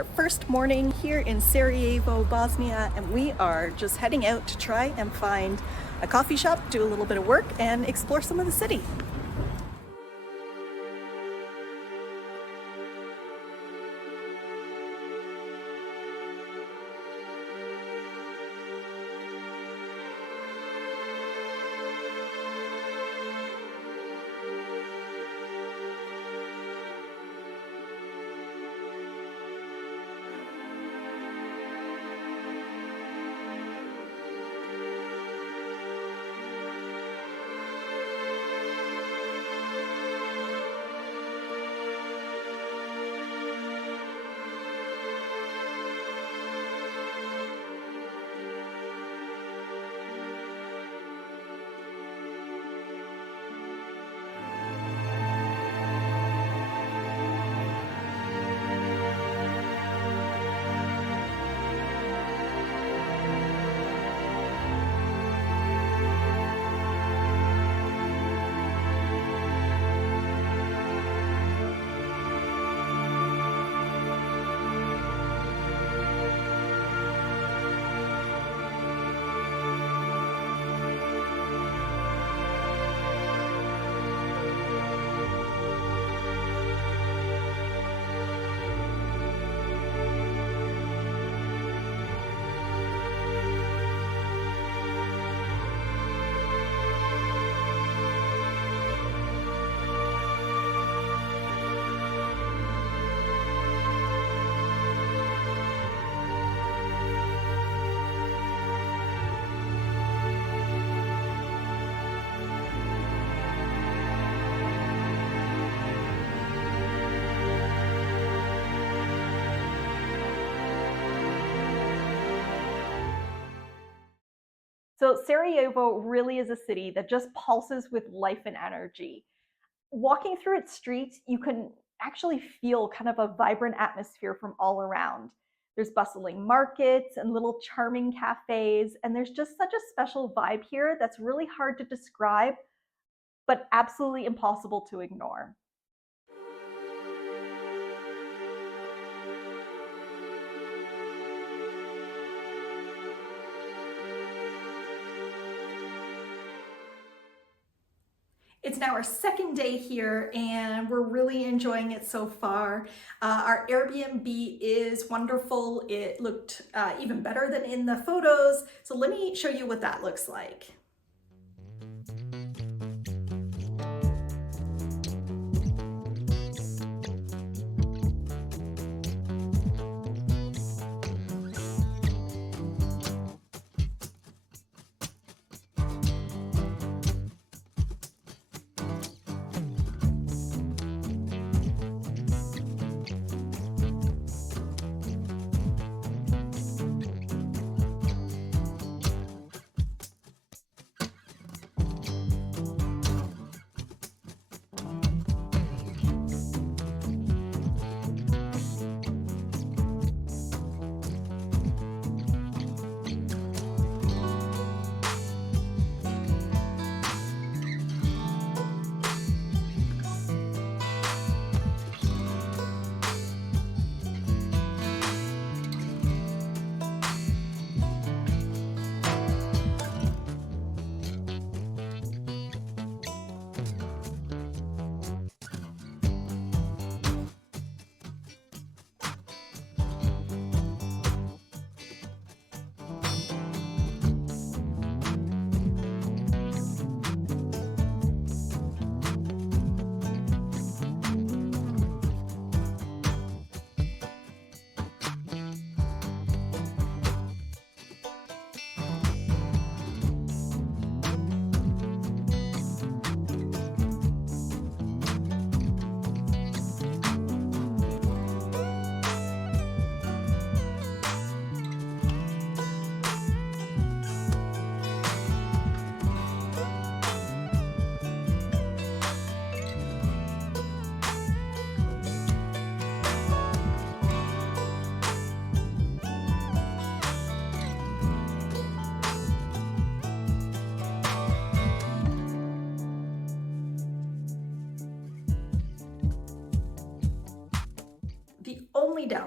our first morning here in Sarajevo, Bosnia, and we are just heading out to try and find a coffee shop, do a little bit of work, and explore some of the city. So Sarajevo really is a city that just pulses with life and energy. Walking through its streets, you can actually feel kind of a vibrant atmosphere from all around. There's bustling markets and little charming cafes, and there's just such a special vibe here that's really hard to describe, but absolutely impossible to ignore. It's now our second day here and we're really enjoying it so far. Our Airbnb is wonderful. It looked even better than in the photos. So let me show you what that looks like.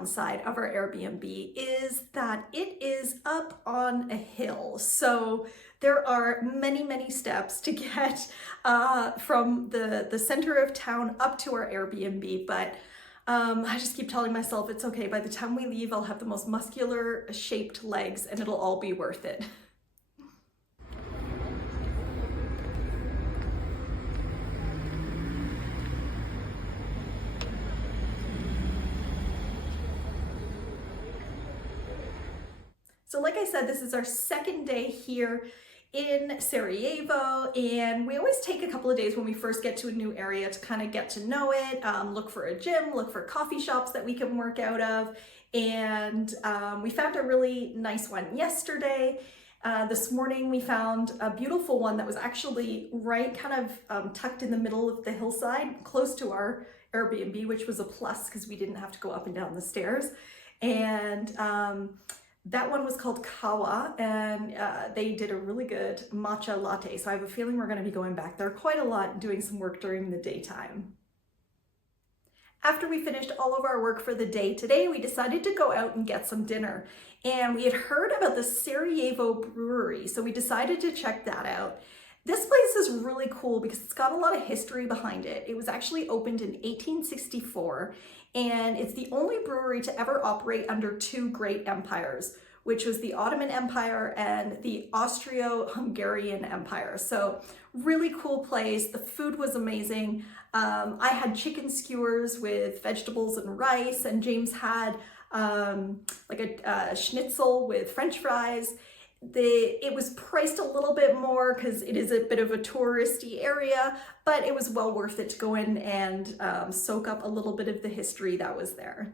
downside of our Airbnb is that it is up on a hill. So there are many, many steps to get from the center of town up to our Airbnb, but I just keep telling myself it's okay. By the time we leave, I'll have the most muscular shaped legs and it'll all be worth it. So like I said, this is our second day here in Sarajevo, and we always take a couple of days when we first get to a new area to kind of get to know it, look for a gym, look for coffee shops that we can work out of, and we found a really nice one yesterday. This morning we found a beautiful one that was actually right kind of tucked in the middle of the hillside, close to our Airbnb, which was a plus because we didn't have to go up and down the stairs. And that one was called Kawa, and they did a really good matcha latte. So I have a feeling we're going to be going back there quite a lot and doing some work during the daytime. After we finished all of our work for the day today, we decided to go out and get some dinner. And we had heard about the Sarajevo brewery, so we decided to check that out. This place is really cool because it's got a lot of history behind it. It was actually opened in 1864, and it's the only brewery to ever operate under two great empires, which was the Ottoman Empire and the Austro-Hungarian Empire. So really cool place. The food was amazing. I had chicken skewers with vegetables and rice, and James had like a schnitzel with French fries. It was priced a little bit more because it is a bit of a touristy area, but it was well worth it to go in and soak up a little bit of the history that was there.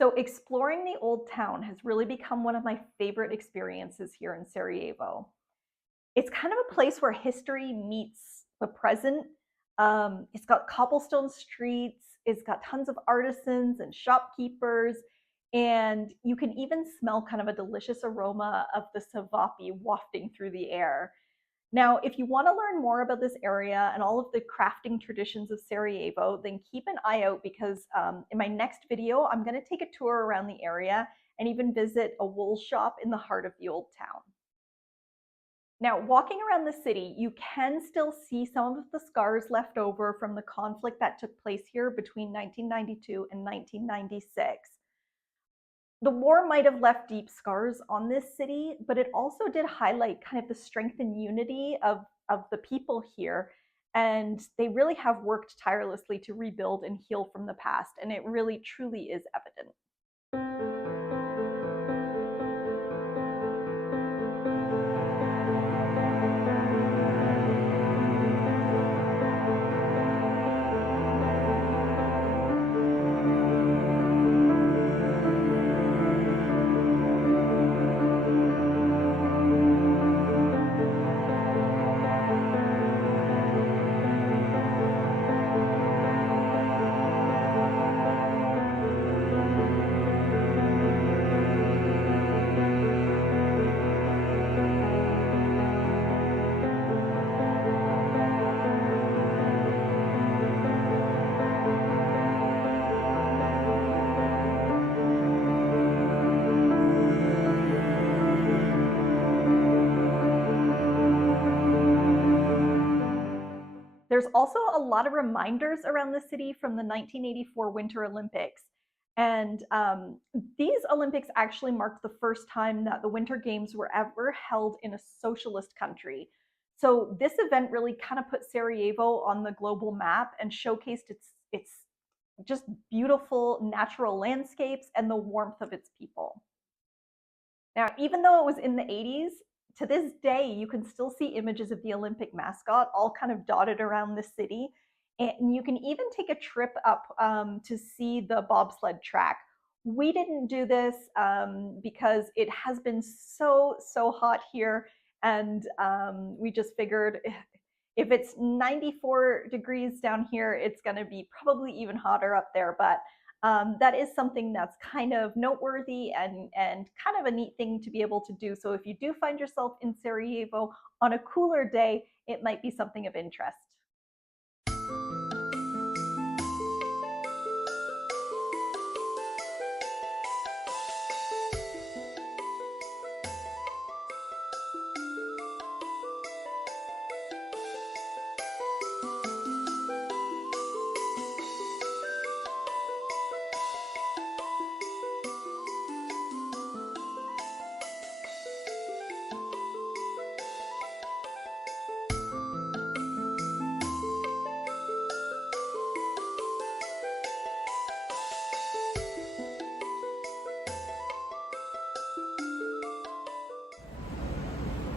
So exploring the old town has really become one of my favorite experiences here in Sarajevo. It's kind of a place where history meets the present. It's got cobblestone streets, it's got tons of artisans and shopkeepers, and you can even smell kind of a delicious aroma of the savapi wafting through the air. Now, if you want to learn more about this area and all of the crafting traditions of Sarajevo, then keep an eye out because in my next video, I'm going to take a tour around the area and even visit a wool shop in the heart of the old town. Now, walking around the city, you can still see some of the scars left over from the conflict that took place here between 1992 and 1996. The war might have left deep scars on this city, but it also did highlight kind of the strength and unity of the people here. And they really have worked tirelessly to rebuild and heal from the past. And it really, truly is evident. there's also a lot of reminders around the city from the 1984 Winter Olympics. And these Olympics actually marked the first time that the Winter Games were ever held in a socialist country. So this event really kind of put Sarajevo on the global map and showcased its just beautiful natural landscapes and the warmth of its people. Now, even though it was in the 80s, to this day, you can still see images of the Olympic mascot all kind of dotted around the city. And you can even take a trip up to see the bobsled track. We didn't do this because it has been so hot here. And we just figured if it's 94 degrees down here, it's going to be probably even hotter up there. But that is something that's kind of noteworthy and kind of a neat thing to be able to do. So if you do find yourself in Sarajevo on a cooler day, it might be something of interest.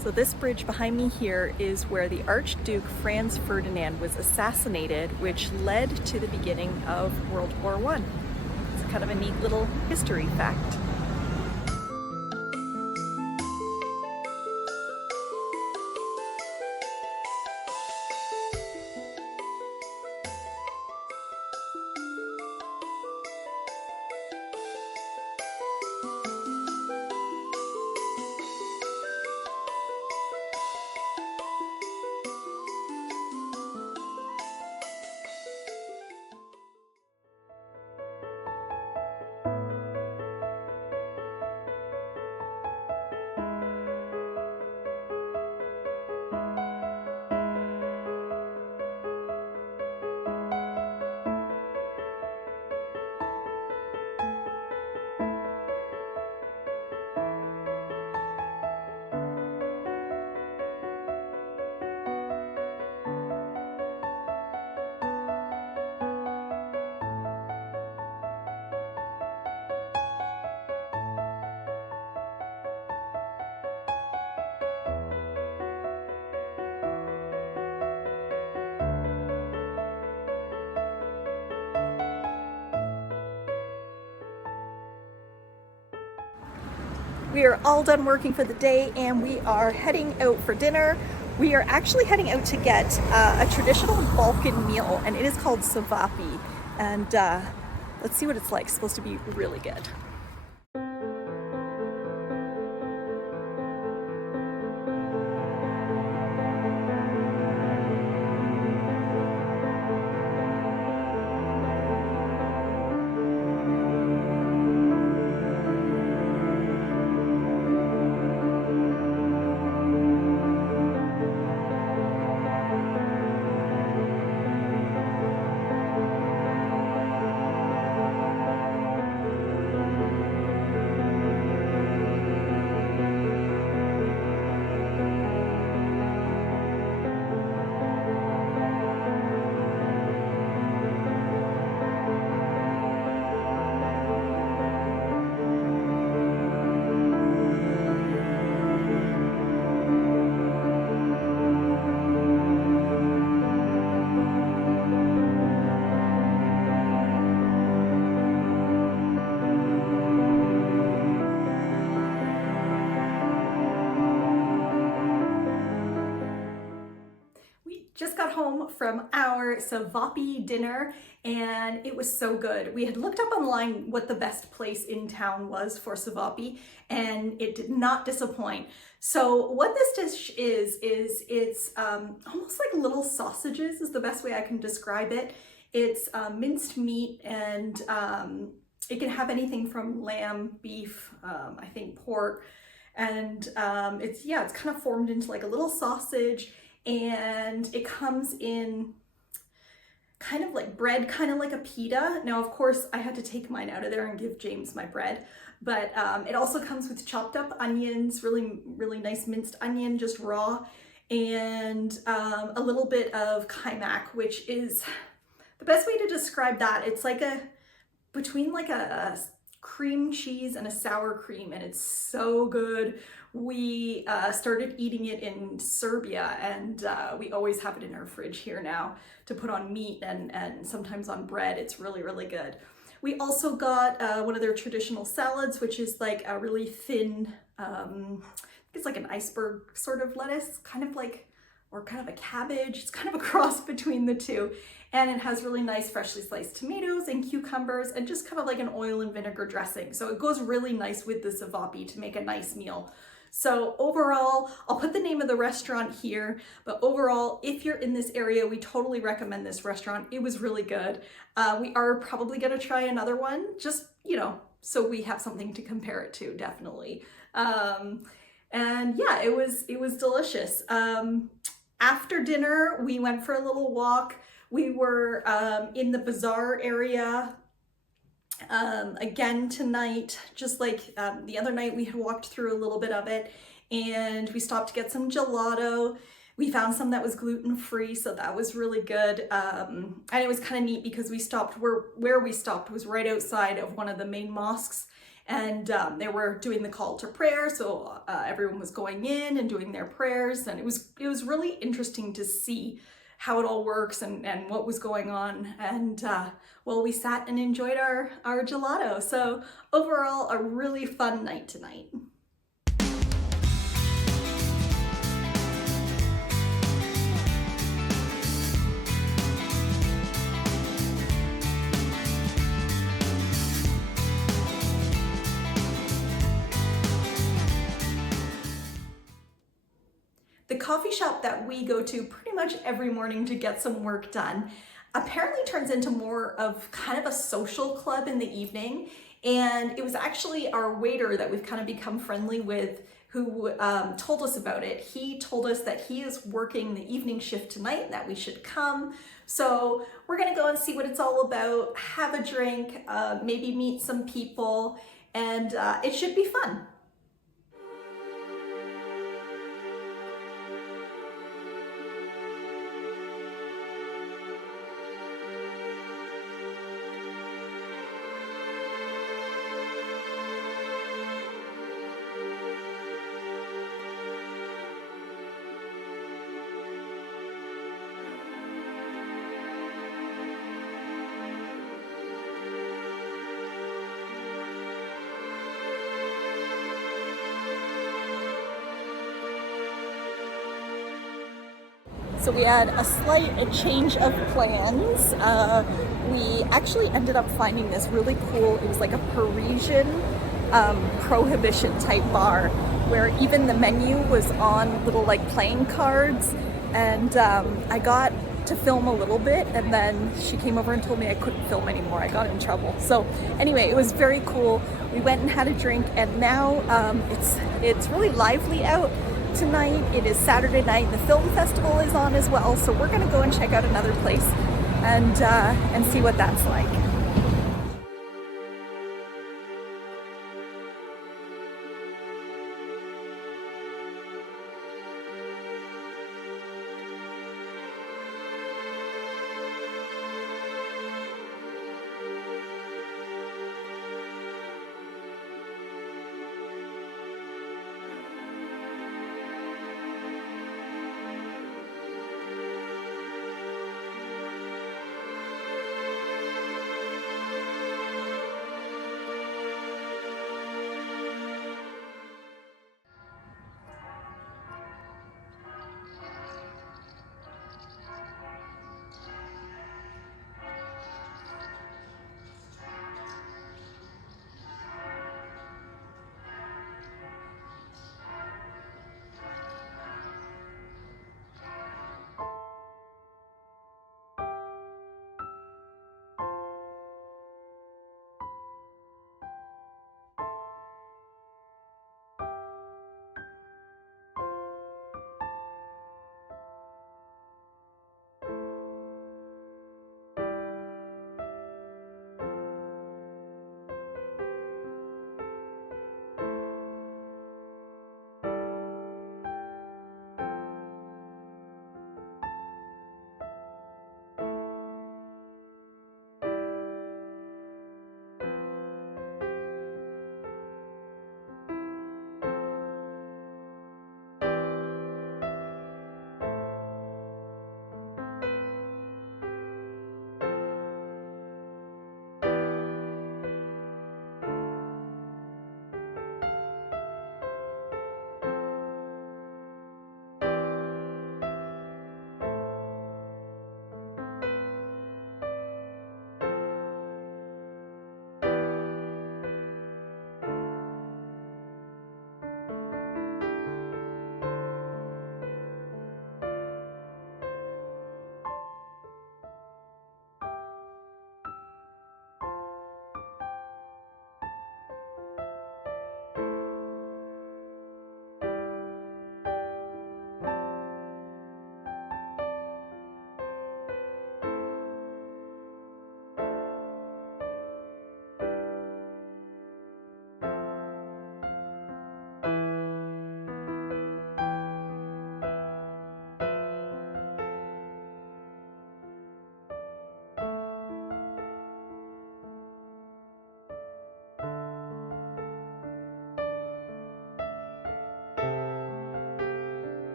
So this bridge behind me here is where the Archduke Franz Ferdinand was assassinated, which led to the beginning of World War I. It's kind of a neat little history fact. We are all done working for the day and we are heading out for dinner. We are actually heading out to get a traditional Balkan meal, and it is called savapi. And let's see what it's like. It's supposed to be really good. Just got home from our savapi dinner and it was so good. We had looked up online what the best place in town was for savapi and it did not disappoint. So what this dish is it's almost like little sausages is the best way I can describe it. It's minced meat and it can have anything from lamb, beef, I think pork, and it's kind of formed into like a little sausage. And it comes in kind of like bread, kind of like a pita. Now, of course, I had to take mine out of there and give James my bread, but it also comes with chopped up onions, really, really nice minced onion, just raw, and a little bit of kaimak, which is the best way to describe that. It's like between like a cream cheese and a sour cream, and it's so good. We started eating it in Serbia, and we always have it in our fridge here now to put on meat and sometimes on bread. It's really, really good. We also got one of their traditional salads, which is like a really thin, it's like an iceberg sort of lettuce, kind of like, or kind of a cabbage. It's kind of a cross between the two. And it has really nice freshly sliced tomatoes and cucumbers and just kind of like an oil and vinegar dressing. So it goes really nice with the zavapi to make a nice meal. So overall, I'll put the name of the restaurant here, but overall, if you're in this area, we totally recommend this restaurant. It was really good. We are probably gonna try another one, just, you know, so we have something to compare it to, definitely. And yeah, it was delicious. After dinner, we went for a little walk. We were in the bazaar area again tonight, just like the other night we had walked through a little bit of it, and we stopped to get some gelato. We found some that was gluten-free, so that was really good. And it was kind of neat because we stopped, where we stopped was right outside of one of the main mosques, and they were doing the call to prayer, so everyone was going in and doing their prayers, and it was really interesting to see how it all works and what was going on. And well, we sat and enjoyed our gelato. So overall, a really fun night tonight. The coffee shop that we go to pretty much every morning to get some work done apparently turns into more of kind of a social club in the evening. And it was actually our waiter that we've kind of become friendly with who told us about it. He told us that he is working the evening shift tonight and that we should come. So we're gonna go and see what it's all about, have a drink, maybe meet some people, and it should be fun. So we had a slight change of plans. We actually ended up finding this really cool, it was like a Parisian prohibition type bar where even the menu was on little like playing cards, and I got to film a little bit, and then she came over and told me I couldn't film anymore. I got in trouble. So anyway, it was very cool. We went and had a drink, and now it's really lively out tonight. It is Saturday night. The film festival is on as well, so we're gonna go and check out another place and see what that's like.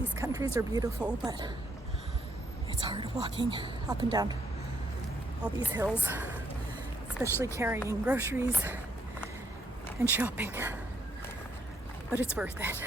These countries are beautiful, but it's hard walking up and down all these hills, especially carrying groceries and shopping, but it's worth it.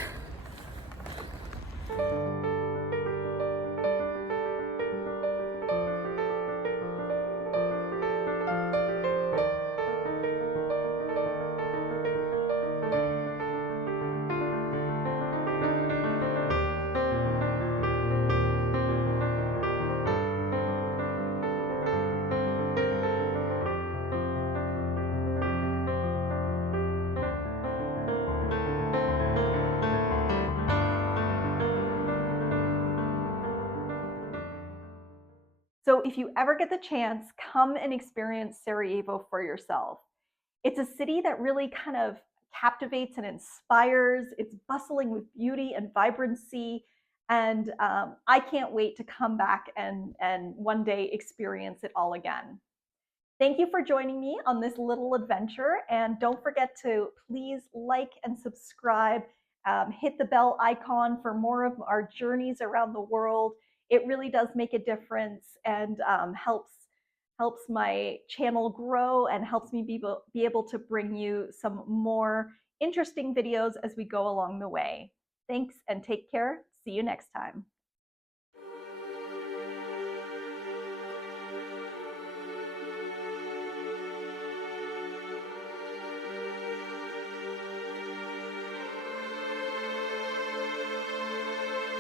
So if you ever get the chance, come and experience Sarajevo for yourself. It's a city that really kind of captivates and inspires. It's bustling with beauty and vibrancy. And I can't wait to come back and one day experience it all again. Thank you for joining me on this little adventure. And don't forget to please like and subscribe. Hit the bell icon for more of our journeys around the world. It really does make a difference and helps my channel grow and helps me be able to bring you some more interesting videos as we go along the way. Thanks and take care. See you next time.